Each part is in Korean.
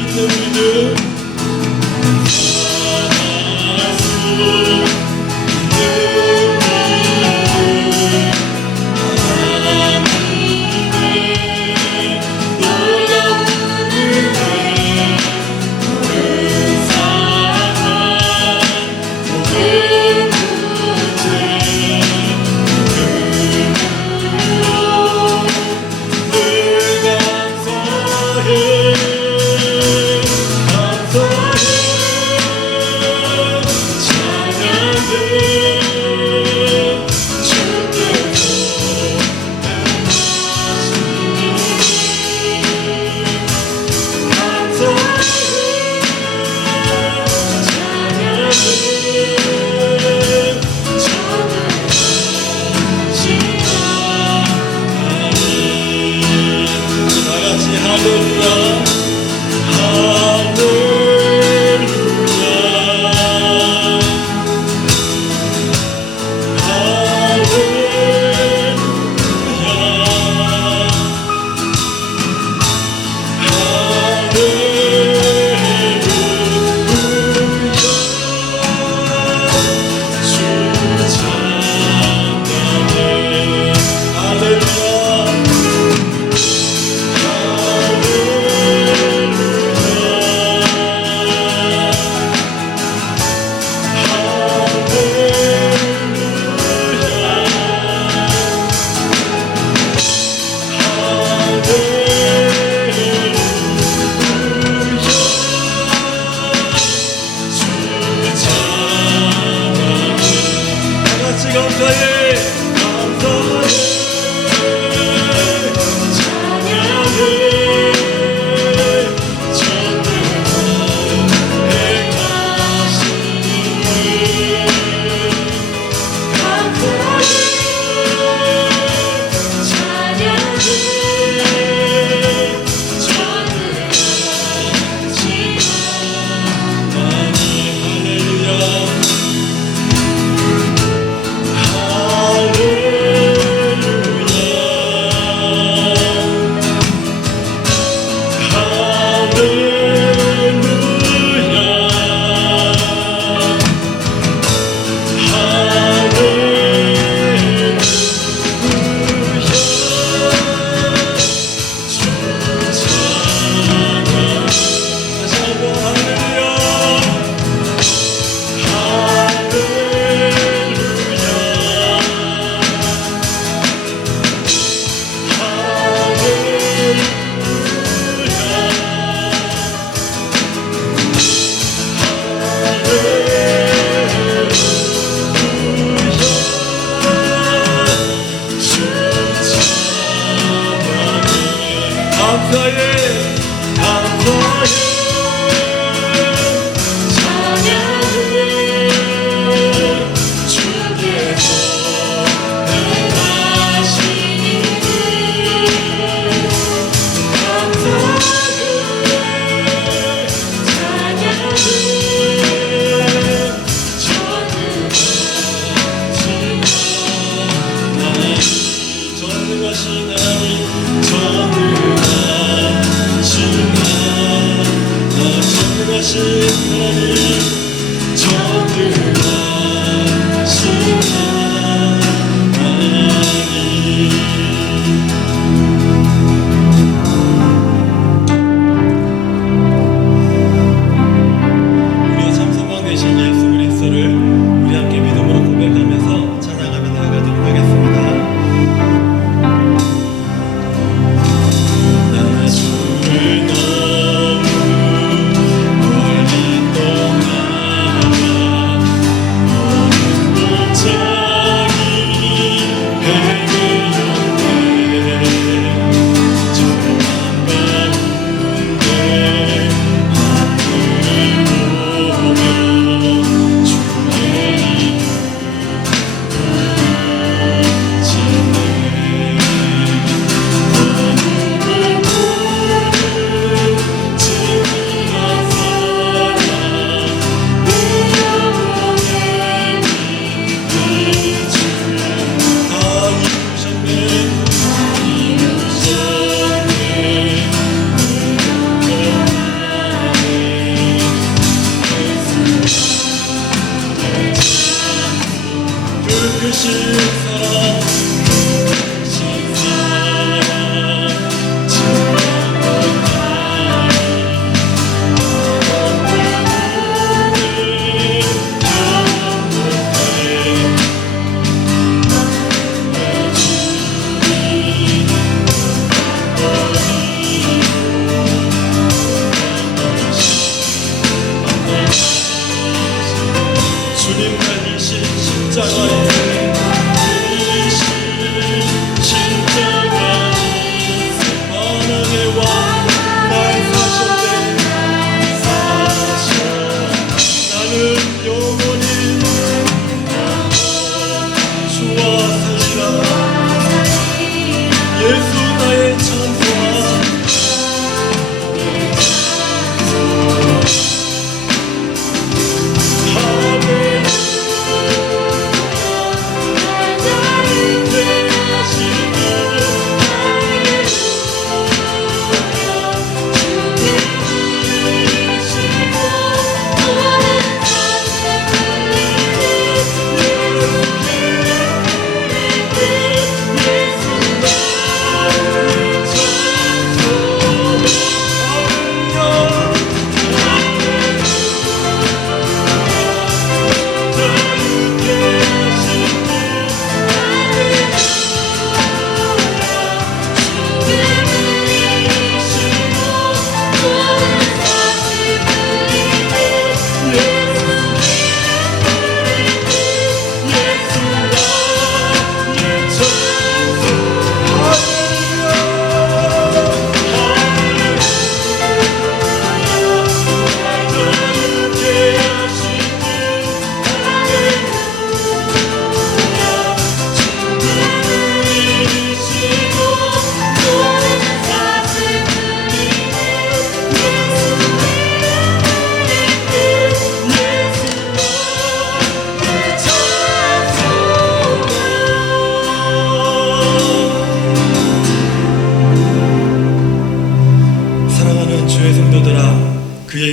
있는 믿음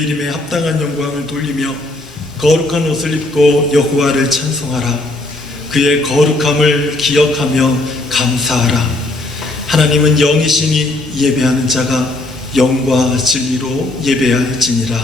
이름에 합당한 영광을 돌리며 거룩한 옷을 입고 여호와를 찬송하라. 그의 거룩함을 기억하며 감사하라. 하나님은 영이시니 예배하는 자가 영과 진리로 예배할지니라.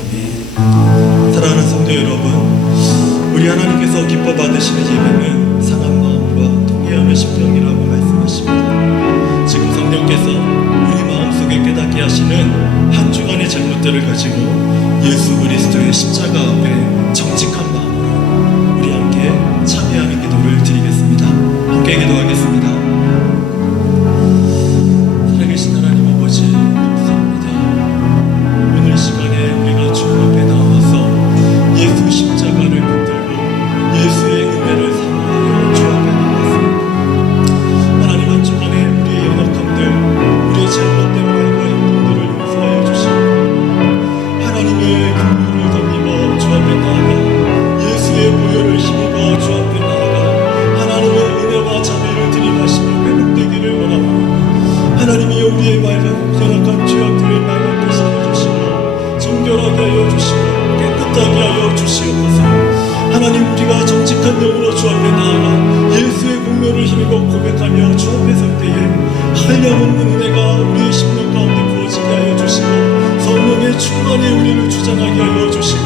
아멘. 사랑하는 성도 여러분, 우리 하나님께서 기뻐 받으시는 예배는 상한 마음과 통회하는 심령이라고 말씀하십니다. 지금 성령께서 우리 마음속에 깨닫게 하시는 한 주간의 잘못들을 가지고 예수 그리스도의 십자가 앞에 정직한 마음으로 우리 함께 참여하는 기도를 드리겠습니다. 함께 기도하겠습니다. 살아계신 하나님 아버지, 감사합니다. 오늘 시간에 우리가 주 앞에 나와서 예수 십자가를 붙들고 예수의 은혜를 사모하며 주 앞에 나왔습니다. 하나님, 한 주간에 우리의 연약함들, 우리의 잘못된 말과 행동들을 용서하여 주시고 하나님의 긍휼을 덧입어 주 앞에 나아가 예수의 보혈을 힘입어 주 앞에 나아가 하나님의 은혜와 자비를 들이마시며 회복되기를 원합니다. 하나님이 우리의 연약한 죄악들을 맑게 씻어주시고 정결하게 하여 주시고 깨끗하게 하여 주시옵소서. 하나님, 우리가 정직한 영으로 주 앞에 나아가 예수의 공로를 힘입어 고백하며 주 앞에 설 때에 한량없는 은혜가 우리의 심령 가운데 부어지게 하여 주시고 성령의 충만에 우리를 주장하게 하여 주시고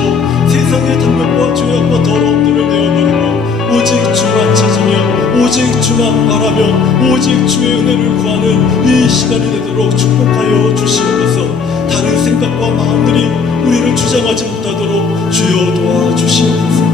세상의 탐욕과 죄악과 더러움들을 내어버리고 오직 주만 찾으며 오직 주만 바라며 오직 주의 은혜를 구하는 이 시간이 되도록 축복하여 주시옵소서. 다른 생각과 마음들이 우리를 주장하지 못하도록 주여 도와주시옵소서.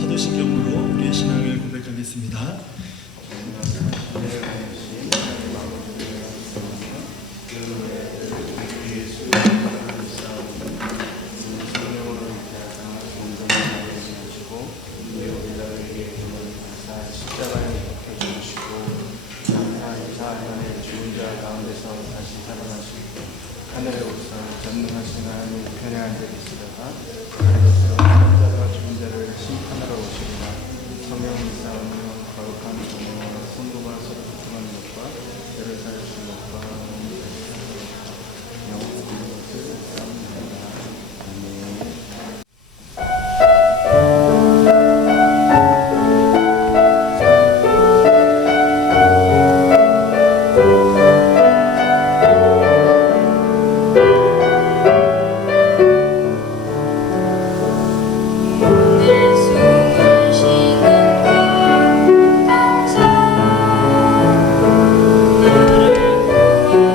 사도신경으로 우리의 신앙을 고백하겠습니다. 하늘의 우선 전능하신 하나님 편애한 자 계시다가 십자가 죽은 자를 심판하러 오시리라. 성령이 싸우며 거룩한 공의와 성도가 서로 소통하는 것과 죄를 사하시는 것과 영원한 것을 싸웁니다. 아멘. 내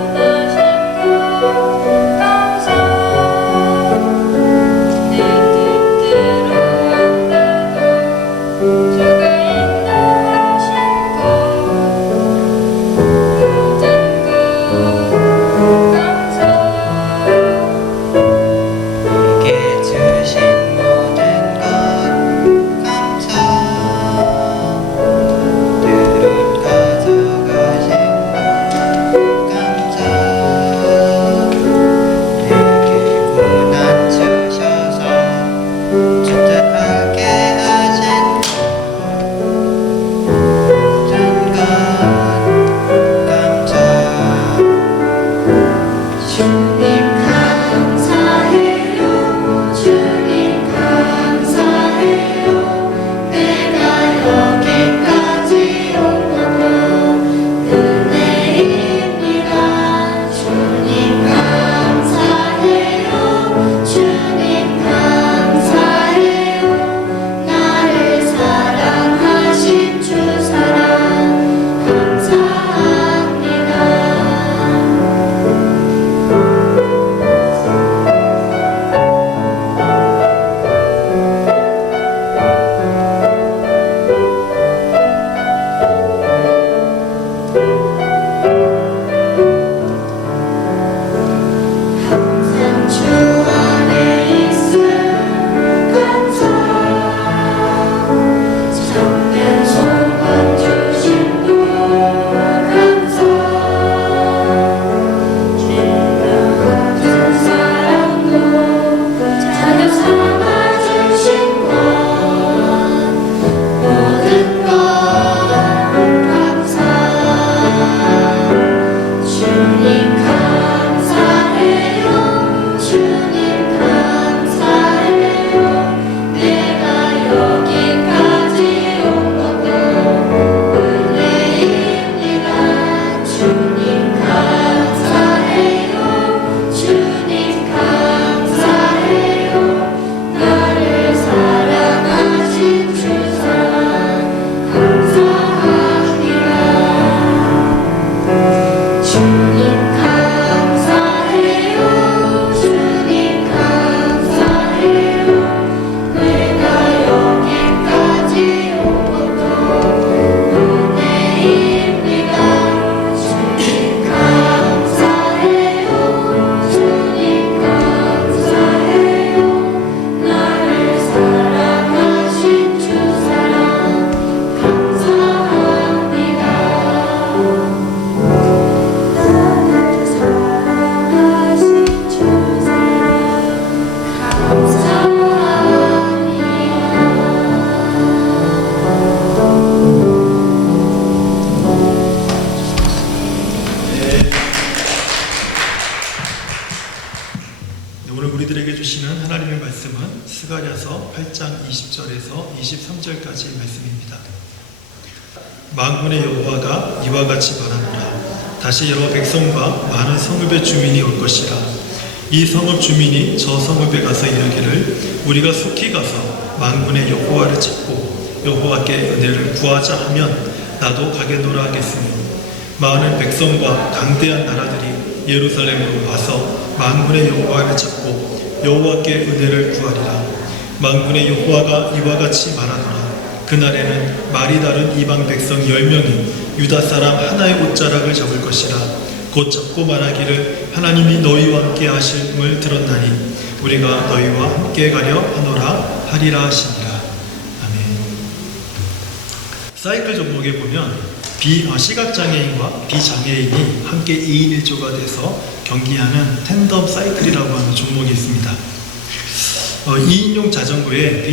나눌 말씀은 스가랴서 8장 20절에서 23절까지의 말씀입니다. 만군의 여호와가 이와 같이 말하노라. 다시 여러 백성과 많은 성읍의 주민이 올 것이라. 이 성읍 주민이 저 성읍에 가서 이르기를 우리가 속히 가서 만군의 여호와를 찾고 여호와께 은혜를 구하자 하면 나도 가겠노라 하겠으며, 많은 백성과 강대한 나라들이 예루살렘으로 와서 만군의 여호와를 찾고 여호와께 은혜를 구하리라. 만군의 여호와가 이와 같이 말하노라. 그날에는 말이 다른 이방 백성 10명이 유다 사람 하나의 옷자락을 잡을 것이라. 곧 잡고 말하기를 하나님이 너희와 함께 하심을 들었나니 우리가 너희와 함께 가려 하노라 하리라 하시니라. 아멘. 사이클 종목에 보면 시각장애인과 비장애인이 함께 2인 1조가 돼서 경기하는 텐덤 사이클이라고 하는 종목이 있습니다. 2인용 자전거에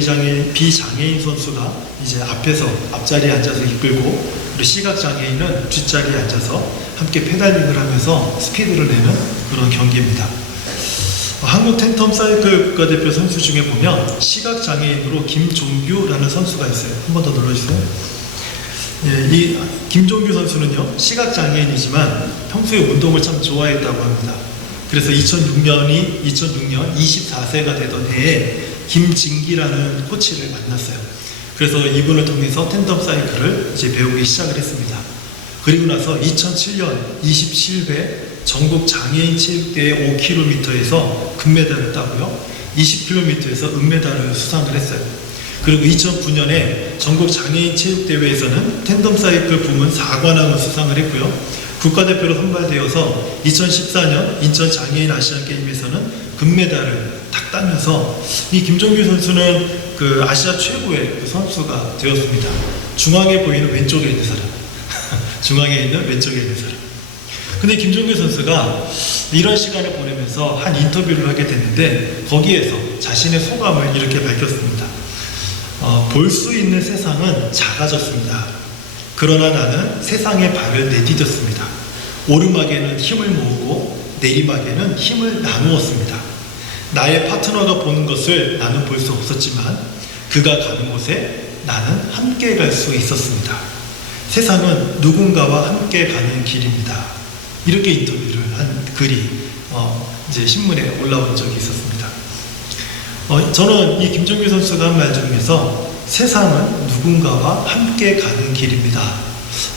비장애인 선수가 이제 앞자리에 앉아서 이끌고, 그리고 시각장애인은 뒷자리에 앉아서 함께 페달링을 하면서 스피드를 내는 그런 경기입니다. 한국 텐덤 사이클 국가대표 선수 중에 보면 시각장애인으로 김종규라는 선수가 있어요. 한 번 더 눌러주세요. 이 김종규 선수는요, 시각장애인이지만 평소에 운동을 참 좋아했다고 합니다. 그래서 2006년 24세가 되던 해에 김진기라는 코치를 만났어요. 그래서 이분을 통해서 텐덤 사이클을 이제 배우기 시작을 했습니다. 그리고 나서 2007년 27회 전국 장애인 체육대회 5km에서 금메달을 따고요, 20km에서 은메달을 수상을 했어요. 그리고 2009년에 전국 장애인 체육대회에서는 텐덤 사이클 부문 4관왕을 수상을 했고요, 국가대표로 선발되어서 2014년 인천 장애인 아시안게임에서는 금메달을 딱 따면서 이 김종규 선수는 그 아시아 최고의 그 선수가 되었습니다. 중앙에 보이는 왼쪽에 있는 사람. 중앙에 있는 왼쪽에 있는 사람. 근데 김종규 선수가 이런 시간을 보내면서 한 인터뷰를 하게 됐는데, 거기에서 자신의 소감을 이렇게 밝혔습니다. 볼 수 있는 세상은 작아졌습니다. 그러나 나는 세상의 발을 내디뎠습니다. 오르막에는 힘을 모으고 내리막에는 힘을 나누었습니다. 나의 파트너가 보는 것을 나는 볼 수 없었지만 그가 가는 곳에 나는 함께 갈 수 있었습니다. 세상은 누군가와 함께 가는 길입니다. 이렇게 인터뷰를 한 글이 이제 신문에 올라온 적이 있었습니다. 저는 이 김종규 선수가 한 말 중에서 세상은 누군가와 함께 가는 길입니다.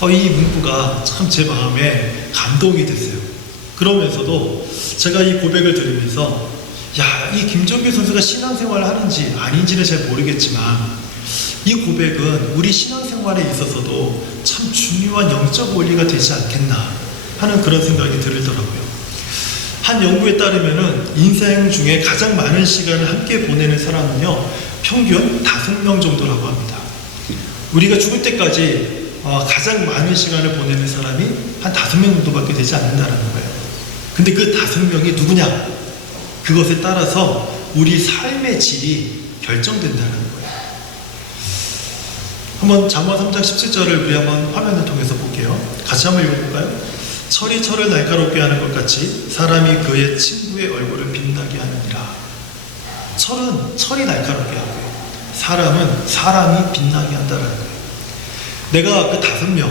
이 문구가 참 제 마음에 감동이 됐어요. 그러면서도 제가 이 고백을 들으면서 이 김종규 선수가 신앙생활을 하는지 아닌지는 잘 모르겠지만 이 고백은 우리 신앙생활에 있어서도 참 중요한 영적 원리가 되지 않겠나 하는 그런 생각이 들더라고요. 한 연구에 따르면은 인생 중에 가장 많은 시간을 함께 보내는 사람은요, 평균 5명 정도라고 합니다. 우리가 죽을 때까지 가장 많은 시간을 보내는 사람이 한 5명 정도밖에 되지 않는다는 거예요. 근데 그 5명이 누구냐? 그것에 따라서 우리 삶의 질이 결정된다는 거예요. 한번 잠언 3장 17절을 우리 한번 화면을 통해서 볼게요. 같이 한번 읽어볼까요? 철이 철을 날카롭게 하는 것 같이 사람이 그의 친구의 얼굴을 빛나게 하느니라. 철은 철이 날카롭게 하고요, 사람은 사람이 빛나게 한다는 거예요. 내가 그 5명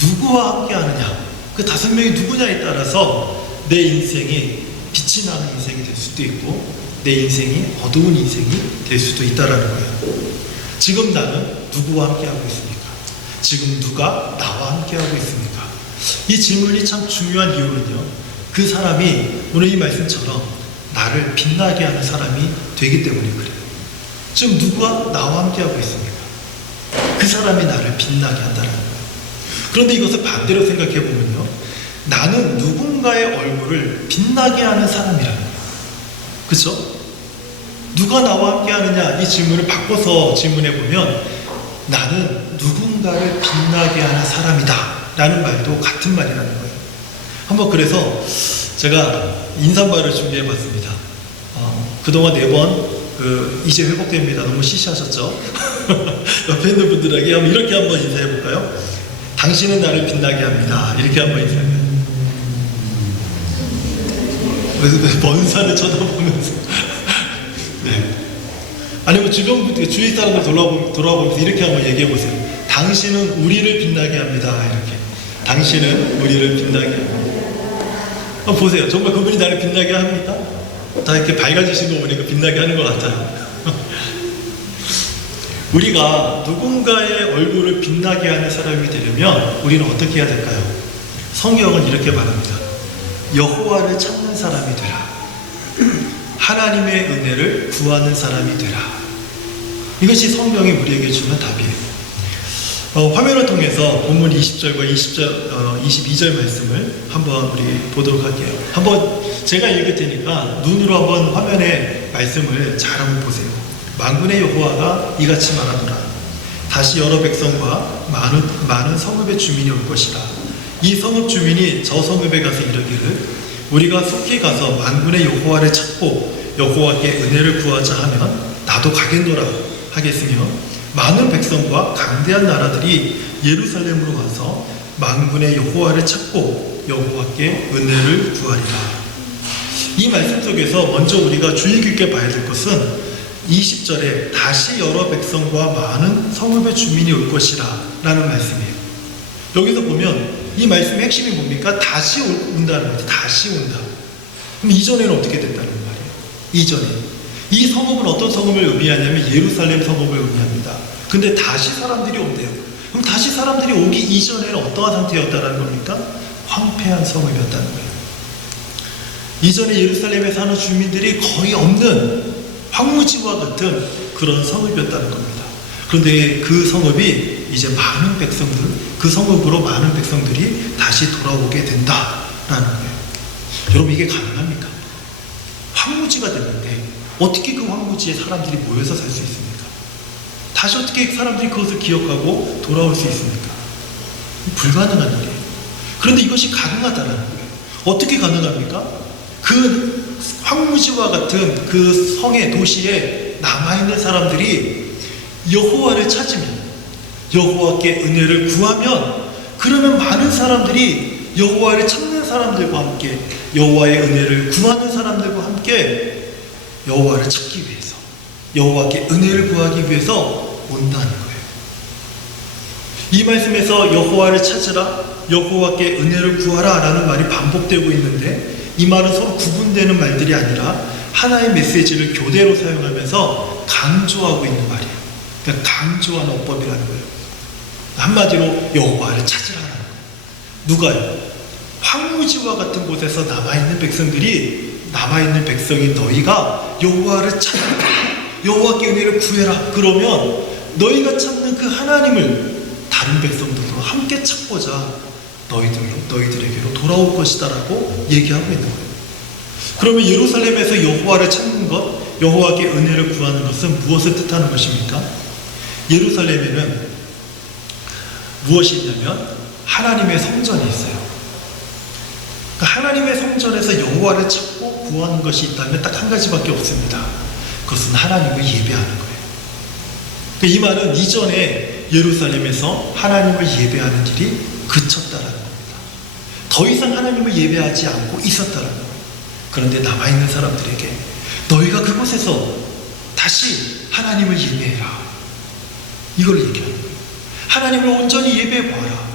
누구와 함께 하느냐, 그 5명이 누구냐에 따라서 내 인생이 빛이 나는 인생이 될 수도 있고 내 인생이 어두운 인생이 될 수도 있다는 거예요. 지금 나는 누구와 함께 하고 있습니까? 지금 누가 나와 함께 하고 있습니까? 이 질문이 참 중요한 이유는요, 그 사람이 오늘 이 말씀처럼 나를 빛나게 하는 사람이 되기 때문에 그래요. 지금 누가 나와 함께 하고 있습니까? 그 사람이 나를 빛나게 한다는 거예요. 그런데 이것을 반대로 생각해 보면요, 나는 누군가의 얼굴을 빛나게 하는 사람이라는 거예요. 그렇죠? 누가 나와 함께 하느냐, 이 질문을 바꿔서 질문해 보면 나는 누군가를 빛나게 하는 사람이다 라는 말도 같은 말이라는 거예요. 한번 그래서 제가 인사말을 준비해 봤습니다. 그동안 4번 이제 회복됩니다. 너무 시시하셨죠? 옆에 있는 분들에게 이렇게 한번 인사해 볼까요? 당신은 나를 빛나게 합니다. 이렇게 한번 인사해요. 먼 산을 쳐다보면서 아니면 주위 사람들 돌아보면서 이렇게 한번 얘기해 보세요. 당신은 우리를 빛나게 합니다. 이렇게. 당신은 우리를 빛나게 합니다. 한번 보세요. 정말 그분이 나를 빛나게 합니까? 다 이렇게 밝아지신 거 보니까 빛나게 하는 것 같아요. 우리가 누군가의 얼굴을 빛나게 하는 사람이 되려면 우리는 어떻게 해야 될까요? 성경은 이렇게 말합니다. 여호와를 찾는 사람이 되라. 하나님의 은혜를 구하는 사람이 되라. 이것이 성경이 우리에게 주는 답이에요. 화면을 통해서 본문 20절과 22절 말씀을 한번 우리 보도록 할게요. 한번 제가 읽을 테니까 눈으로 한번 화면에 말씀을 잘 한번 보세요. 만군의 여호와가 이같이 말하노라. 다시 여러 백성과 많은 성읍의 주민이 올 것이라. 이 성읍 주민이 저 성읍에 가서 이르기를 우리가 속히 가서 만군의 여호와를 찾고 여호와께 은혜를 구하자 하면 나도 가겠노라 하겠으며 많은 백성과 강대한 나라들이 예루살렘으로 가서 만군의 여호와를 찾고 여호와께 은혜를 구하리라. 이 말씀 속에서 먼저 우리가 주의 깊게 봐야 될 것은 20절에 다시 여러 백성과 많은 성읍의 주민이 올 것이라 라는 말씀이에요. 여기서 보면 이 말씀의 핵심이 뭡니까? 다시 온다는 거지. 다시 온다. 그럼 이전에는 어떻게 됐다는 말이에요? 이전에 이 성읍은 어떤 성읍을 의미하냐면 예루살렘 성읍을 의미합니다. 근데 다시 사람들이 온대요. 그럼 다시 사람들이 오기 이전에는 어떠한 상태였다는 겁니까? 황폐한 성읍이었다는 거예요. 이전에 예루살렘에 사는 주민들이 거의 없는 황무지와 같은 그런 성읍이었다는 겁니다. 그런데 그 성읍이 이제 많은 백성들, 그 성읍으로 많은 백성들이 다시 돌아오게 된다라는 거예요. 여러분, 이게 가능합니까? 황무지가 됐는데 어떻게 그 황무지에 사람들이 모여서 살 수 있습니까? 다시 어떻게 사람들이 그것을 기억하고 돌아올 수 있습니까? 불가능한 일이에요. 그런데 이것이 가능하다는 거예요. 어떻게 가능합니까? 그 황무지와 같은 그 성의 도시에 남아있는 사람들이 여호와를 찾으면, 여호와께 은혜를 구하면, 그러면 많은 사람들이 여호와를 찾는 사람들과 함께, 여호와의 은혜를 구하는 사람들과 함께 여호와를 찾기 위해서, 여호와께 은혜를 구하기 위해서 온다는 거예요. 이 말씀에서 여호와를 찾으라, 여호와께 은혜를 구하라 라는 말이 반복되고 있는데, 이 말은 서로 구분되는 말들이 아니라 하나의 메시지를 교대로 사용하면서 강조하고 있는 말이에요. 그러니까 강조하는 어법이라는 거예요. 한마디로 여호와를 찾으라는 거예요. 누가요? 황무지와 같은 곳에서 남아있는 백성인 너희가 여호와를 찾아라, 여호와께 은혜를 구해라. 그러면 너희가 찾는 그 하나님을 다른 백성들도 함께 찾고자 너희들에게로 돌아올 것이다 라고 얘기하고 있는 거예요. 그러면 예루살렘에서 여호와를 찾는 것, 여호와께 은혜를 구하는 것은 무엇을 뜻하는 것입니까? 예루살렘에는 무엇이 있냐면 하나님의 성전이 있어요. 그러니까 하나님의 성전에서 여호와를 찾고 구하는 것이 있다면 딱 한 가지밖에 없습니다. 그것은 하나님을 예배하는 거예요. 그러니까 이 말은 이전에 예루살렘에서 하나님을 예배하는 일이 그쳤다라는 겁니다. 더 이상 하나님을 예배하지 않고 있었다라는 거예요. 그런데 남아있는 사람들에게 너희가 그곳에서 다시 하나님을 예배해라, 이걸 얘기하는 거예요. 하나님을 온전히 예배해봐라,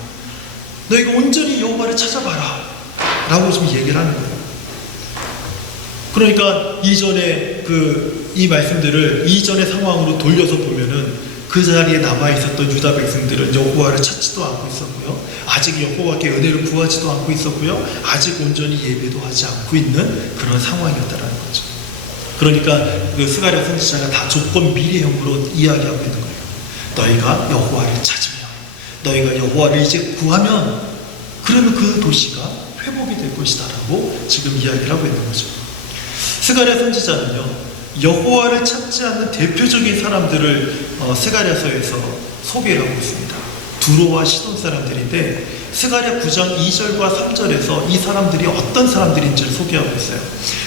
너희가 온전히 여호와를 찾아봐라 라고 좀 얘기를 하는 거예요. 그러니까 이전에 이 말씀들을 이전의 상황으로 돌려서 보면은 그 자리에 남아있었던 유다 백성들은 여호와를 찾지도 않고 있었고요, 아직 여호와께 은혜를 구하지도 않고 있었고요, 아직 온전히 예배도 하지 않고 있는 그런 상황이었다는 거죠. 그러니까 그 스가랴 선지자가 다 조건 미래형으로 이야기하고 있는 거예요. 너희가 여호와를 찾으면, 너희가 여호와를 이제 구하면, 그러면 그 도시가 회복이 될 것이다 라고 지금 이야기를 하고 있는 거죠. 스가랴 선지자는요, 여호와를 찾지 않는 대표적인 사람들을 스가랴서에서 소개를 하고 있습니다. 두로와 시돈 사람들인데 스가랴 9장 2절과 3절에서 이 사람들이 어떤 사람들인지를 소개하고 있어요.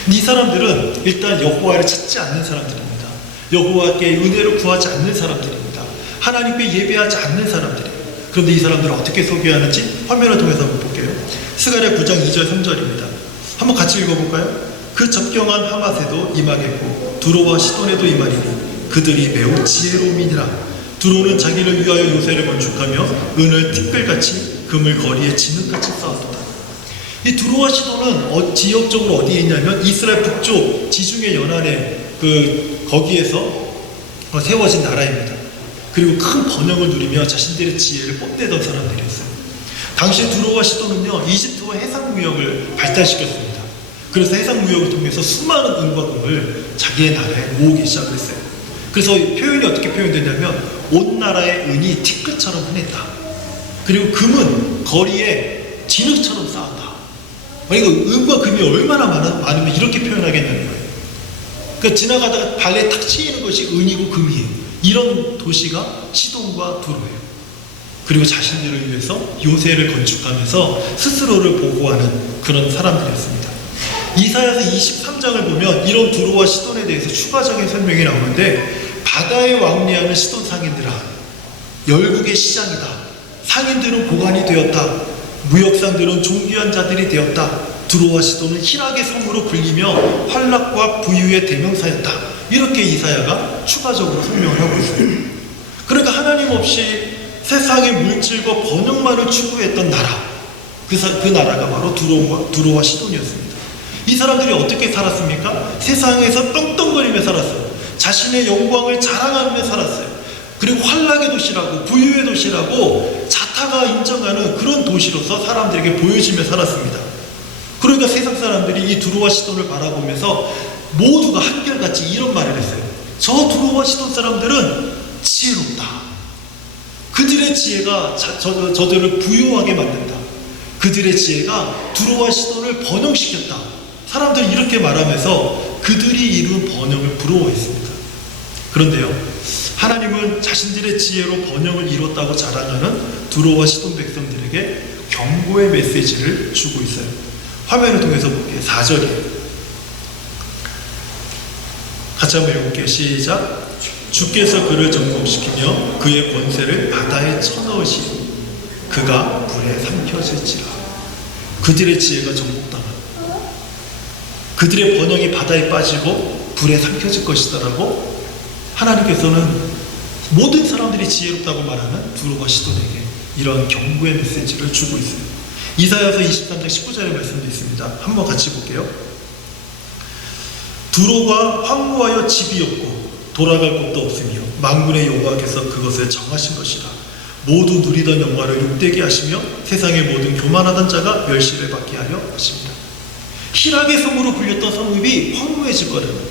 이 사람들은 일단 여호와를 찾지 않는 사람들입니다. 여호와께 은혜를 구하지 않는 사람들입니다. 하나님께 예배하지 않는 사람들이에요. 그런데 이 사람들을 어떻게 소개하는지 화면을 통해서 한번 볼게요. 스가랴 9장 2절 3절입니다. 한번 같이 읽어볼까요? 그 접경한 하맛에도 임하겠고 두로와 시돈에도 임하리니 그들이 매우 지혜로움이니라. 두로는 자기를 위하여 요새를 건축하며 은을 티끌같이 금을 거리에 진흙같이 쌓았도다. 이 두로와 시돈은 지역적으로 어디에 있냐면 이스라엘 북쪽 지중해 연안에 거기에서 세워진 나라입니다. 그리고 큰 번영을 누리며 자신들의 지혜를 뽐내던 사람들이었어요. 당시 두로와 시돈은요, 이집트와 해상무역을 발달시켰습니다. 그래서 해상무역을 통해서 수많은 은과 금을 자기의 나라에 모으기 시작했어요. 그래서 표현이 어떻게 표현되냐면 온 나라의 은이 티끌처럼 흔했다. 그리고 금은 거리에 진흙처럼 쌓았다. 그러니까 은과 금이 얼마나 많으면 이렇게 표현하겠냐는 거예요. 그러니까 지나가다가 발에 탁 치이는 것이 은이고 금이에요. 이런 도시가 시돈과 두로예요. 그리고 자신들을 위해서 요새를 건축하면서 스스로를 보호하는 그런 사람들이었습니다. 이사야서 23장을 보면 이런 두로와 시돈에 대해서 추가적인 설명이 나오는데, 바다에 왕래하는 시돈 상인들아, 열국의 시장이다. 상인들은 고관이 되었다. 무역상들은 존귀한 자들이 되었다. 두로와 시돈은 희락의 성으로 불리며 환락과 부유의 대명사였다. 이렇게 이사야가 추가적으로 설명을 하고 있어요. 그러니까 하나님 없이 세상의 물질과 번영만을 추구했던 나라, 그 나라가 바로 두로와 시돈이었습니다. 이 사람들이 어떻게 살았습니까? 세상에서 떵떵거리며 살았어요. 자신의 영광을 자랑하며 살았어요. 그리고 환락의 도시라고, 부유의 도시라고 자타가 인정하는 그런 도시로서 사람들에게 보여지며 살았습니다. 그러니까 세상 사람들이 이 두로와 시돈을 바라보면서 모두가 한결같이 이런 말을 했어요. 저 두로와 시돈 사람들은 지혜롭다. 그들의 지혜가 저들을 부유하게 만든다. 그들의 지혜가 두로와 시돈을 번영시켰다. 사람들이 이렇게 말하면서 그들이 이룬 번영을 부러워했습니다. 그런데요, 하나님은 자신들의 지혜로 번영을 이뤘다고 자랑하는 두로와 시돈 백성들에게 경고의 메시지를 주고 있어요. 화면을 통해서 볼게요. 4절이에요. 같이 한번 읽어볼게요. 시작. 주께서 그를 정복시키며 그의 권세를 바다에 쳐넣으시니 그가 불에 삼켜질지라. 그들의 지혜가 정복당한, 그들의 번영이 바다에 빠지고 불에 삼켜질 것이다라고 하나님께서는 모든 사람들이 지혜롭다고 말하는 두로와 시돈에게 이런 경고의 메시지를 주고 있어요. 이사야서 23장 19절의 말씀도 있습니다. 한번 같이 볼게요. 두로가 황무하여 집이 없고 돌아갈 곳도 없으며 만군의 여호와께서 그것을 정하신 것이라. 모두 누리던 영광을 욕되게 하시며 세상의 모든 교만하던 자가 멸시를 받게 하려 하십니다. 희락의 성으로 불렸던 성읍이 황무해질 거라는 거예요.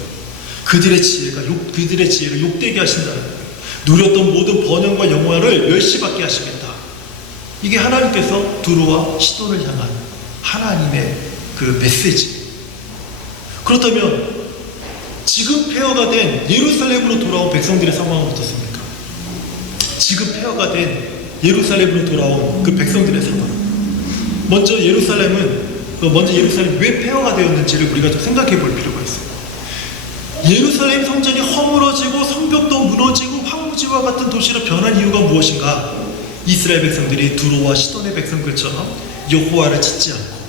그들의 지혜를 욕되게 하신다는 거예요. 누렸던 모든 번영과 영광을 멸시받게 하시겠다. 이게 하나님께서 두로와 시돈을 향한 하나님의 그 메시지. 그렇다면 지금 폐허가 된 예루살렘으로 돌아온 백성들의 상황은 어떻습니까? 지금 폐허가 된 예루살렘으로 돌아온 그 백성들의 상황. 먼저 예루살렘이 왜 폐허가 되었는지를 우리가 좀 생각해 볼 필요가 있어요. 예루살렘 성전이 허물어지고 성벽도 무너지고 황무지와 같은 도시로 변한 이유가 무엇인가? 이스라엘 백성들이 두로와 시돈의 백성들처럼 여호와를 찾지 않고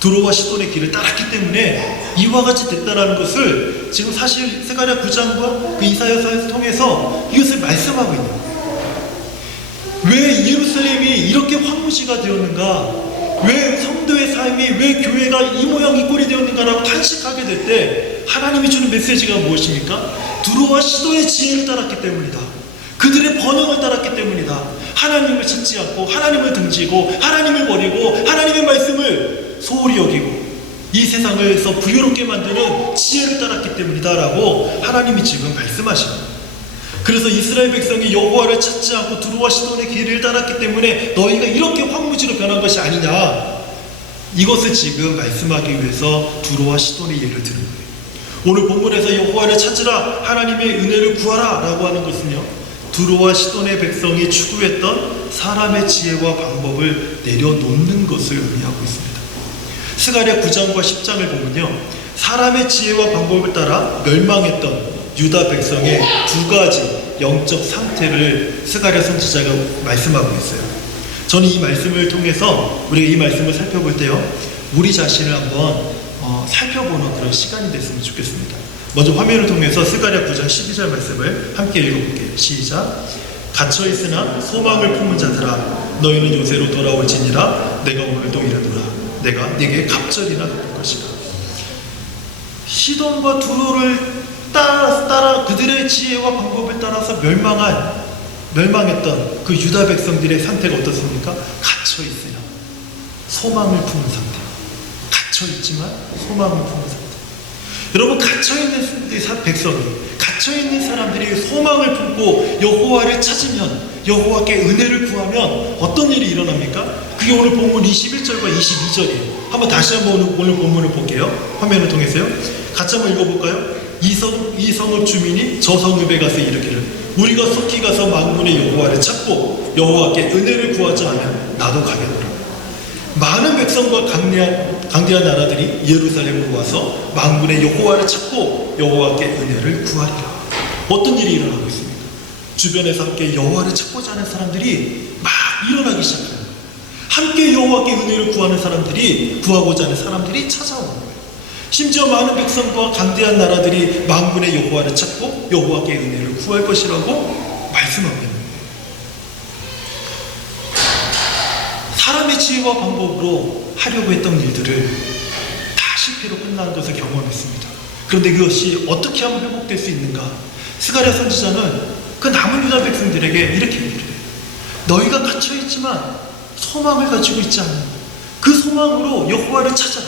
두로와 시돈의 길을 따랐기 때문에 이와 같이 됐다라는 것을 지금 사실 스가랴 9장과 그 이사야서를 통해서 이것을 말씀하고 있는 거예요. 왜 예루살렘이 이렇게 황무지가 되었는가? 왜 성도의 삶이, 왜 교회가 이 모양 이 꼴이 되었는가라고 탄식하게 될 때 하나님이 주는 메시지가 무엇입니까? 두로와 시돈의 지혜를 따랐기 때문이다. 그들의 번영을 따랐기 때문이다. 하나님을 찾지 않고 하나님을 등지고 하나님을 버리고 하나님의 말씀을 소홀히 여기고 이 세상에서 부유롭게 만드는 지혜를 따랐기 때문이다라고 하나님이 지금 말씀하십니다. 그래서 이스라엘 백성이 여호와를 찾지 않고 두로와 시돈의 길을 따랐기 때문에 너희가 이렇게 황무지로 변한 것이 아니냐, 이것을 지금 말씀하기 위해서 두로와 시돈의 예를 드는 거예요. 오늘 본문에서 여호와를 찾으라, 하나님의 은혜를 구하라 라고 하는 것은요, 두로와 시돈의 백성이 추구했던 사람의 지혜와 방법을 내려놓는 것을 의미하고 있습니다. 스가랴 9장과 10장을 보면요, 사람의 지혜와 방법을 따라 멸망했던 유다 백성의 두 가지 영적 상태를 스가랴 선지자가 말씀하고 있어요. 저는 이 말씀을 통해서 우리가 이 말씀을 살펴볼 때요, 우리 자신을 한번 살펴보는 그런 시간이 됐으면 좋겠습니다. 먼저 화면을 통해서 스가랴 9장 12절 말씀을 함께 읽어볼게요. 시작. 갇혀있으나 소망을 품은 자들아 너희는 요새로 돌아올지니라. 내가 오늘도 이르노라. 내가 네게 갑절이나 갚을 것이라. 시돈과 두로를 따라 그들의 지혜와 방법을 따라서 멸망했던 그 유다 백성들의 상태가 어떻습니까? 갇혀있어요. 소망을 품은 상태. 갇혀있지만 소망을 품은 상태. 여러분, 갇혀있는 백성이, 갇혀있는 사람들이 소망을 품고 여호와를 찾으면, 여호와께 은혜를 구하면 어떤 일이 일어납니까? 그게 오늘 본문 21절과 22절이에요. 한번 다시 한번 오늘 본문을 볼게요. 화면을 통해서요. 같이 한번 읽어볼까요? 이 성읍 주민이 저 성읍에 가서 이르기를 우리가 속히 가서 만군의 여호와를 찾고 여호와께 은혜를 구하자 하면 나도 가겠노라. 많은 백성과 강대한 나라들이 예루살렘으로 와서 만군의 여호와를 찾고 여호와께 은혜를 구하리라. 어떤 일이 일어나고 있습니까? 주변에서 함께 여호와를 찾고자 하는 사람들이 막 일어나기 시작합니다. 함께 여호와께 은혜를 구하는 사람들이, 구하고자 하는 사람들이 찾아오는 거예요. 심지어 많은 백성과 강대한 나라들이 만군의 여호와를 찾고 여호와께 은혜를 구할 것이라고 말씀하고 있는 거예요. 사람의 지혜와 방법으로 하려고 했던 일들을 다 실패로 끝나는 것을 경험했습니다. 그런데 그것이 어떻게 하면 회복될 수 있는가? 스가랴 선지자는 그 남은 유다 백성들에게 이렇게 얘기를 해요. 너희가 갇혀있지만 소망을 가지고 있지 않는 그 소망으로 여호와를 찾아라.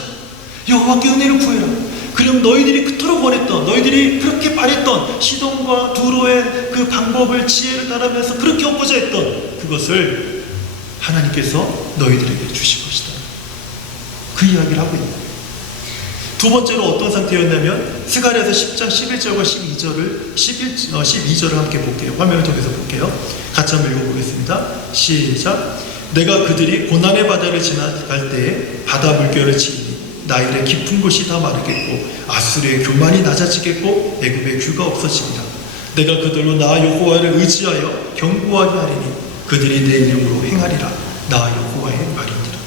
여호와께 은혜를 구해라. 그럼 너희들이 그토록 원했던, 너희들이 그렇게 바랬던 시돈과 두로의 그 방법을, 지혜를 따르면서 그렇게 얻고자 했던 그것을 하나님께서 너희들에게 주실 것이다. 그 이야기를 하고 있는 거예요. 두 번째로 어떤 상태였냐면 스가랴서 10장 11절과 12절을 함께 볼게요. 화면을 통해서 볼게요. 같이 한번 읽어보겠습니다. 시작. 내가 그들이 고난의 바다를 지나갈 때에 바다 물결을 치니 나일의 깊은 곳이 다 마르겠고 아수르의 교만이 낮아지겠고 애굽의 규가 없어지리라. 내가 그들로 나 여호와를 의지하여 경고하게 하리니 그들이 내 이름으로 행하리라. 나 여호와의 말이니라.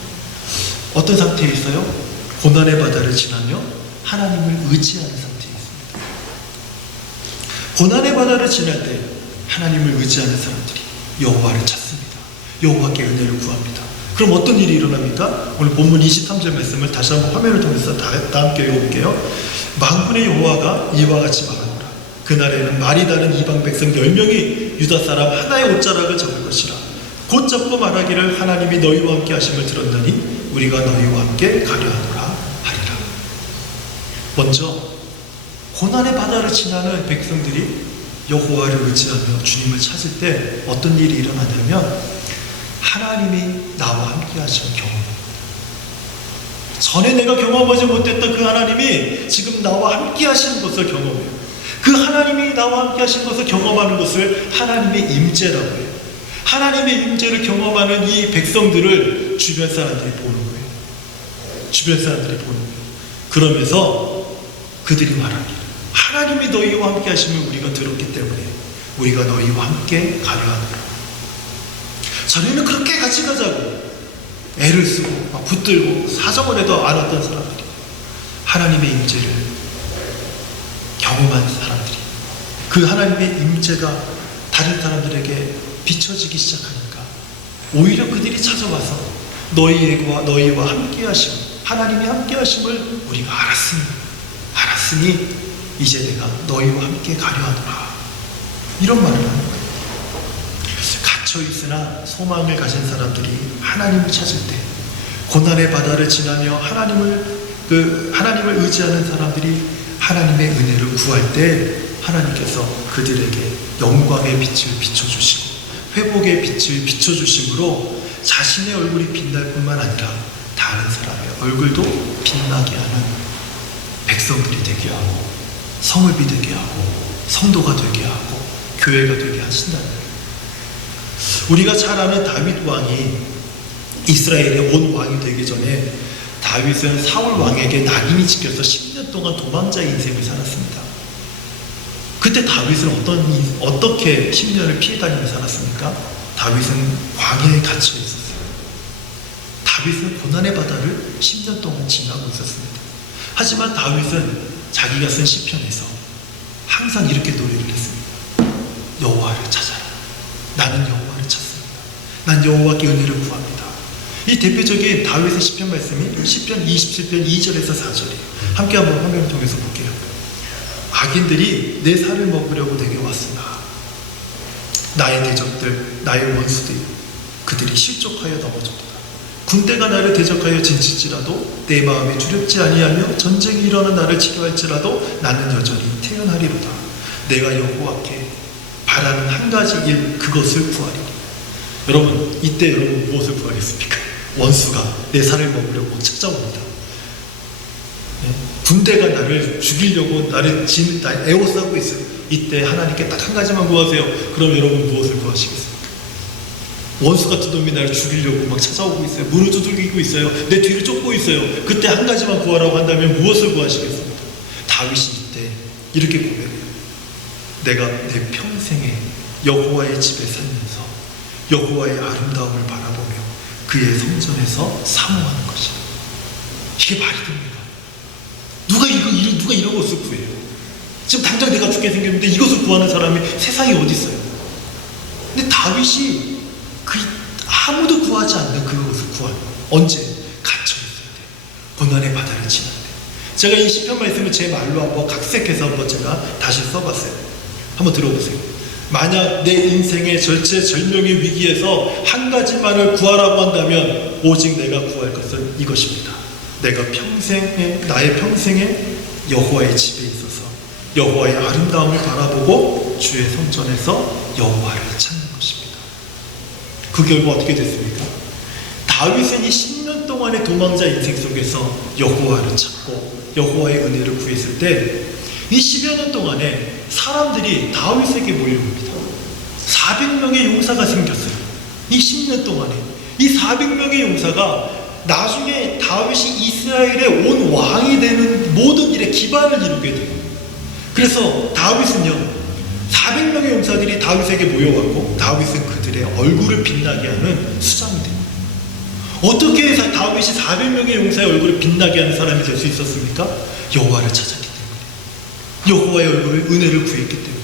어떤 상태에 있어요? 고난의 바다를 지나며 하나님을 의지하는 상태에 있습니다. 고난의 바다를 지날 때 하나님을 의지하는 사람들이 여호와를 찾습니다. 여호와께 은혜를 구합니다. 그럼 어떤 일이 일어납니까? 오늘 본문 23절 말씀을 다시 한번 화면을 통해서 다 함께 읽어볼게요. 만군의 여호와가 이와 같이 말하노라. 그날에는 말이 다른 이방 백성 10명이 유다 사람 하나의 옷자락을 잡을 것이라. 곧 잡고 말하기를 하나님이 너희와 함께 하심을 들었느니 우리가 너희와 함께 가려 하노라 하리라. 먼저 고난의 바다를 지나는 백성들이 여호와를 의지하며 주님을 찾을 때 어떤 일이 일어나냐면 하나님이 나와 함께 하시는 경험입니다. 전에 내가 경험하지 못했던 그 하나님이 지금 나와 함께 하시는 것을 경험해요. 그 하나님이 나와 함께 하시는 것을 경험하는 것을 하나님의 임재라고 해요. 하나님의 임재를 경험하는 이 백성들을 주변 사람들이 보는 거예요. 주변 사람들이 보는 거예요. 그러면서 그들이 말하기를 하나님이 너희와 함께 하시면 우리가 들었기 때문에 우리가 너희와 함께 가려 하노라. 전에는 그렇게 같이 가자고 애를 쓰고 막 붙들고 사정을 해도 안 왔던 사람들이 하나님의 임재를 경험한 사람들이 그 하나님의 임재가 다른 사람들에게 비춰지기 시작하니까 오히려 그들이 찾아와서 너희와 함께 하심, 하나님이 함께 하심을 우리가 알았으니 이제 내가 너희와 함께 가려 하노라. 이런 말을 하는 거예요. 갇혀있으나 소망을 가진 사람들이 하나님을 찾을 때, 고난의 바다를 지나며 하나님을 의지하는 사람들이 하나님의 은혜를 구할 때 하나님께서 그들에게 영광의 빛을 비춰주시고 회복의 빛을 비춰주심으로 자신의 얼굴이 빛날 뿐만 아니라 다른 사람의 얼굴도 빛나게 하는 백성들이 되게 하고 성읍이 되게 하고 성도가 되게 하고 교회가 되게 하신다는 거예요. 우리가 잘 아는 다윗 왕이 이스라엘의 온 왕이 되기 전에 다윗은 사울 왕에게 낙인이 찍혀서 10년 동안 도망자의 인생을 살았습니다. 그때 다윗은 어떻게 10년을 피해 다니며 살았습니까? 다윗은 광야에 갇혀 있었어요. 다윗은 고난의 바다를 10년 동안 지나고 있었습니다. 하지만 다윗은 자기가 쓴 시편에서 항상 이렇게 노래를 했습니다. 여호와를 찾아라. 나는 여호와를 찾습니다. 난 여호와께 은혜를 구합니다. 이 대표적인 다윗의 시편 말씀이 시편 27편 2절에서 4절이에요. 함께 한번 화면을 통해서 볼게요. 악인들이 내 살을 먹으려고 내게 왔으나 나의 대적들, 나의 원수들, 그들이 실족하여 넘어졌도다. 군대가 나를 대적하여 진칠지라도 내 마음이 두렵지 아니하며 전쟁이 일어나 나를 치료할지라도 나는 여전히 태어나리로다. 내가 여호와께 바라는 한 가지 일, 그것을 구하리니. 여러분, 이때 여러분 무엇을 구하겠습니까? 원수가 내 살을 먹으려고 찾아옵니다. 네? 군대가 나를 죽이려고 나를 에워싸고 있어요. 이때 하나님께 딱 한 가지만 구하세요. 그럼 여러분 무엇을 구하시겠습니까? 원수 같은 놈이 나를 죽이려고 막 찾아오고 있어요. 문을 두들기고 있어요. 내 뒤를 쫓고 있어요. 그때 한 가지만 구하라고 한다면 무엇을 구하시겠습니까? 다윗이 이때 이렇게 고백해요. 내가 내 평생에 여호와의 집에 살면서 여호와의 아름다움을 바라보며 그의 성전에서 사모하는 것이다. 이게 말이 됩니까? 누가 이런 것을 구해요? 지금 당장 내가 죽게 생겼는데 이것을 구하는 사람이 세상에 어디 있어요? 근데 다윗이 아무도 구하지 않는 그것을 구하는 언제? 갇혀있을 때, 고난의 바다를 지날 때. 제가 이 시편 말씀을 제 말로 한번 각색해서 한번 제가 다시 써봤어요. 한번 들어보세요. 만약 내 인생의 절체절명의 위기에서 한 가지만을 구하라고 한다면 오직 내가 구할 것은 이것입니다. 내가 나의 평생에 여호와의 집에 있어서 여호와의 아름다움을 바라보고 주의 성전에서 여호와를 찾는 것입니다. 그 결과 어떻게 됐습니까? 다윗은 이 10년 동안의 도망자 인생 속에서 여호와를 찾고 여호와의 은혜를 구했을 때 이 10여 년 동안에 사람들이 다윗에게 몰려옵니다. 400명의 용사가 생겼어요. 이 10년 동안에 이 400명의 용사가 나중에 다윗이 이스라엘의 온 왕이 되는 모든 일에 기반을 이루게 돼요. 그래서 다윗은요, 400명의 용사들이 다윗에게 모여왔고 다윗은 그들의 얼굴을 빛나게 하는 수장이 됩니다. 어떻게 해서 다윗이 400명의 용사의 얼굴을 빛나게 하는 사람이 될 수 있었습니까? 여호와를 찾았기 때문에, 여호와의 얼굴을 은혜를 구했기 때문에,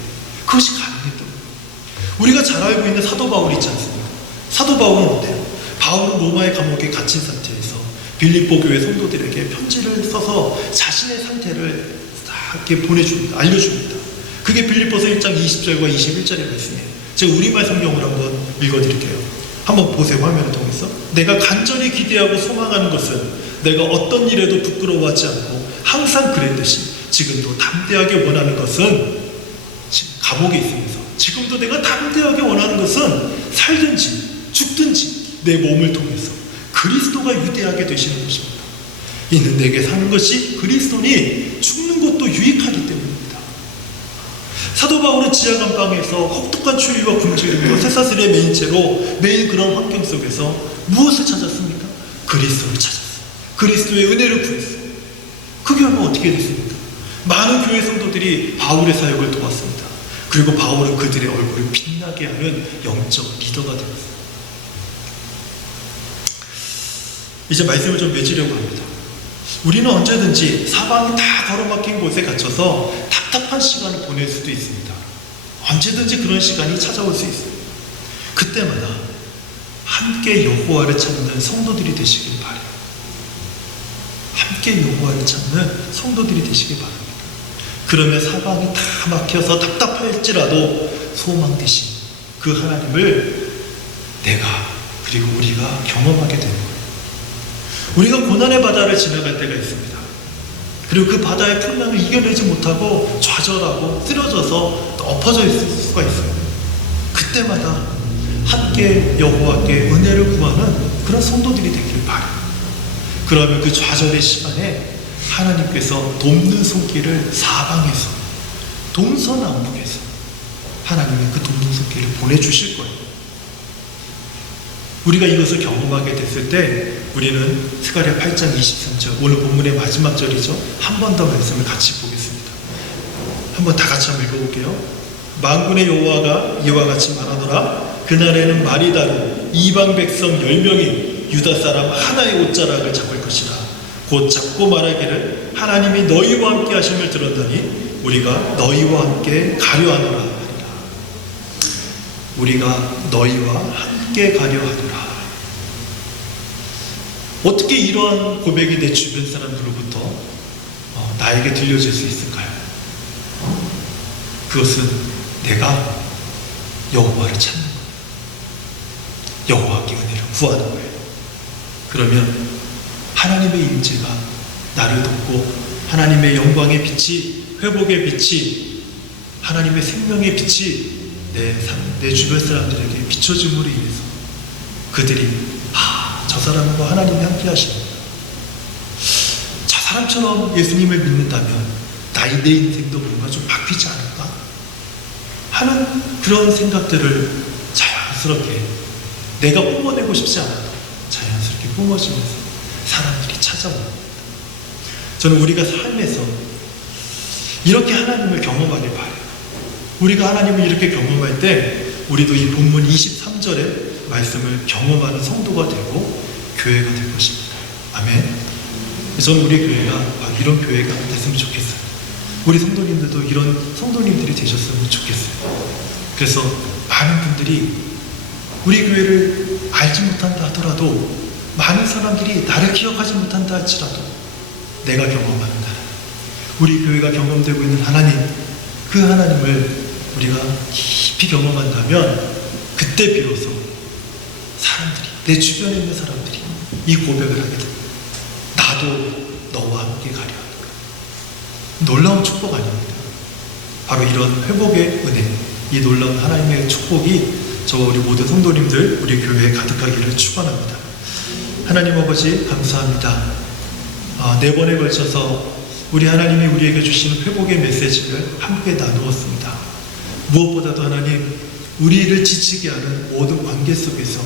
그것이 가능했던 거예요. 우리가 잘 알고 있는 사도 바울 있지 않습니까? 사도 바울은 어때요? 바울은 로마의 감옥에 갇힌 상태에서 빌립보 교회 성도들에게 편지를 써서 자신의 상태를 딱 이렇게 보내줍니다. 알려줍니다. 그게 빌립보서 1장 20절과 21절의 말씀이에요. 제가 우리말 성경을 한번 읽어드릴게요. 한번 보세요. 화면을 통해서. 내가 간절히 기대하고 소망하는 것은 내가 어떤 일에도 부끄러워하지 않고 항상 그랬듯이 지금도 담대하게 원하는 것은, 감옥에 있으면서 지금도 내가 담대하게 원하는 것은 살든지 죽든지 내 몸을 통해서 그리스도가 위대하게 되시는 것입니다. 이는 내게 사는 것이 그리스도니 죽는 것도 유익하기 때문입니다. 사도 바울은 지하 감방에서 혹독한 추위와 굶주림으로 쇠사슬에 매인 채로 매일 그런 환경 속에서 무엇을 찾았습니까? 그리스도를 찾았어요. 그리스도의 은혜를 구했어요. 그 결과 어떻게 됐습니까? 많은 교회 성도들이 바울의 사역을 도왔습니다. 그리고 바울은 그들의 얼굴을 빛나게 하는 영적 리더가 되었어요. 이제 말씀을 좀 맺으려고 합니다. 우리는 언제든지 사방이 다 걸어막힌 곳에 갇혀서 답답한 시간을 보낼 수도 있습니다. 언제든지 그런 시간이 찾아올 수 있어요. 그때마다 함께 여호와를 찾는 성도들이 되시길 바라요. 함께 여호와를 찾는 성도들이 되시길 바랍니다. 그러면 사방이 다 막혀서 답답할지라도 소망 되신 그 하나님을 내가 그리고 우리가 경험하게 되는 거예요. 우리가 고난의 바다를 지나갈 때가 있습니다. 그리고 그 바다의 풍랑을 이겨내지 못하고 좌절하고 쓰러져서 엎어져 있을 수가 있어요. 그때마다 함께 여호와께 은혜를 구하는 그런 성도들이 되길 바라요. 그러면 그 좌절의 시간에 하나님께서 돕는 손길을 사방에서, 동서남북에서 하나님이 그 돕는 손길을 보내주실 거예요. 우리가 이것을 경험하게 됐을 때 우리는 스가랴 8장 23절, 오늘 본문의 마지막 절이죠. 한 번 더 말씀을 같이 보겠습니다. 한번 다 같이 한번 읽어볼게요. 만군의 여호와가 이와 같이 말하노라. 그날에는 말이 다른 이방 백성 10명이 유다 사람 하나의 옷자락을 잡을 것이라. 곧 잡고 말하기를 하나님이 너희와 함께 하심을 들었더니 우리가 너희와 함께 가려 하노라 하리라. 우리가 너희와 함께 가려 하노라. 어떻게 이러한 고백이 내 주변 사람들로부터 나에게 들려질 수 있을까요? 그것은 내가 여호와를 찾는 거예요. 여호와께 은혜를 구하는 거예요. 그러면 하나님의 임재가 나를 돕고 하나님의 영광의 빛이, 회복의 빛이, 하나님의 생명의 빛이 내 주변 사람들에게 비춰짐으로 인해서 그들이 저 사람과 하나님이 함께 하십니다. 저 사람처럼 예수님을 믿는다면 내 인생도 뭔가 좀 바뀌지 않을까 하는 그런 생각들을 자연스럽게 내가 뿜어내고 싶지 않아도 자연스럽게 뿜어지면서 사람들이 찾아옵니다. 저는 우리가 삶에서 이렇게 하나님을 경험하길 바라요. 우리가 하나님을 이렇게 경험할 때 우리도 이 본문 23절의 말씀을 경험하는 성도가 되고 교회가 될 것입니다. 아멘. 저는 우리 교회가 이런 교회가 됐으면 좋겠어요. 우리 성도님들도 이런 성도님들이 되셨으면 좋겠어요. 그래서 많은 분들이 우리 교회를 알지 못한다 하더라도, 많은 사람들이 나를 기억하지 못한다 할지라도 내가 경험하는 하나님, 우리 교회가 경험되고 있는 하나님, 그 하나님을 우리가 깊이 경험한다면 그때 비로소 사람들이, 내 주변에 있는 사람들이 이 고백을 하게 됩니다. 나도 너와 함께 가려 하노라. 놀라운 축복 아닙니다. 바로 이런 회복의 은혜, 이 놀라운 하나님의 축복이 저와 우리 모든 성도님들, 우리 교회에 가득하기를 축원합니다. 하나님 아버지 감사합니다. 4번에 걸쳐서 우리 하나님이 우리에게 주신 회복의 메시지를 함께 나누었습니다. 무엇보다도 하나님, 우리를 지치게 하는 모든 관계 속에서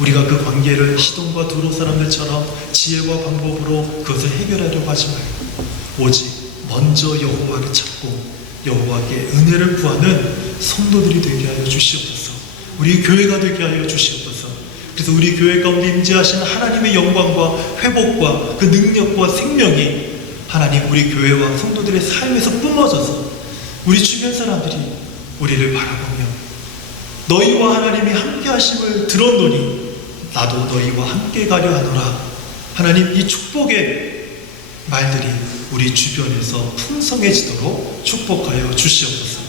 우리가 그 관계를 시돈과 두로 사람들처럼 지혜와 방법으로 그것을 해결하려고 하지 말고 오직 먼저 여호와를 찾고 여호와께 은혜를 구하는 성도들이 되게 하여 주시옵소서. 우리 교회가 되게 하여 주시옵소서. 그래서 우리 교회 가운데 임재하시는 하나님의 영광과 회복과 그 능력과 생명이 하나님 우리 교회와 성도들의 삶에서 뿜어져서 우리 주변 사람들이 우리를 바라보며 너희와 하나님이 함께 하심을 들었노니 나도 너희와 함께 가려 하노라. 하나님, 이 축복의 말들이 우리 주변에서 풍성해지도록 축복하여 주시옵소서.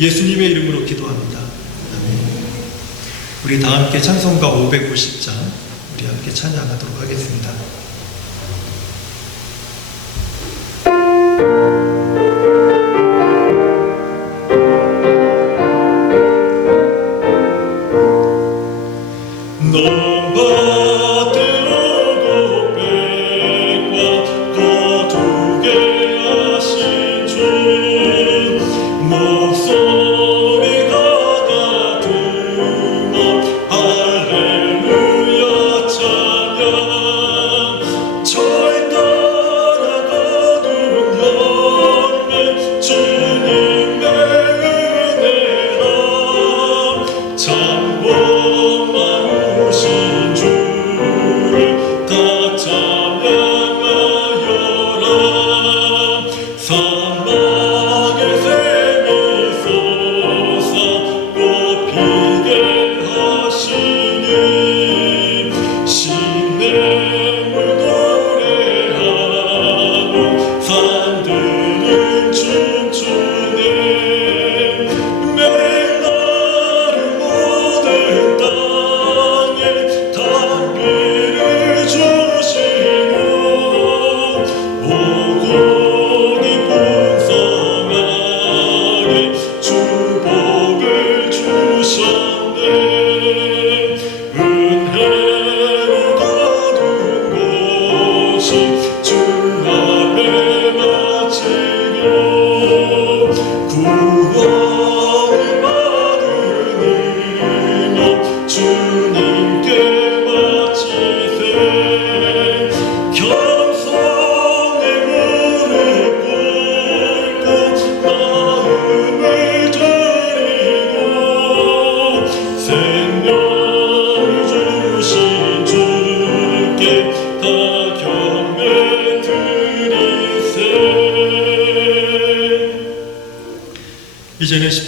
예수님의 이름으로 기도합니다. 아멘. 우리 다 함께 찬송가 550장 우리 함께 찬양하도록 하겠습니다. 할렐루야 찬양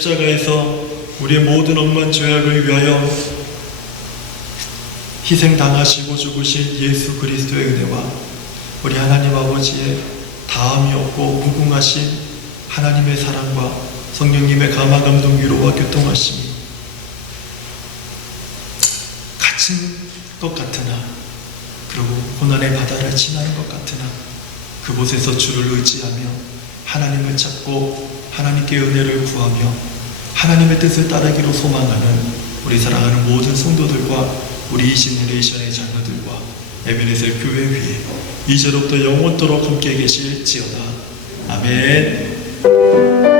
십자가에서 우리의 모든 억만 죄악을 위하여 희생당하시고 죽으신 예수 그리스도의 은혜와 우리 하나님 아버지의 다함이 없고 무궁하신 하나님의 사랑과 성령님의 감화 감동 위로와 교통하심이 갇힌 것 같으나 그리고 고난의 바다를 지나는 것 같으나 그곳에서 주를 의지하며 하나님을 찾고 하나님께 은혜를 구하며 하나님의 뜻을 따르기로 소망하는 우리 사랑하는 모든 성도들과 우리 이 시내레이션의 자녀들과 에베네셀 교회 위에 이제로부터 영원토록 함께 계실지어다. 아멘.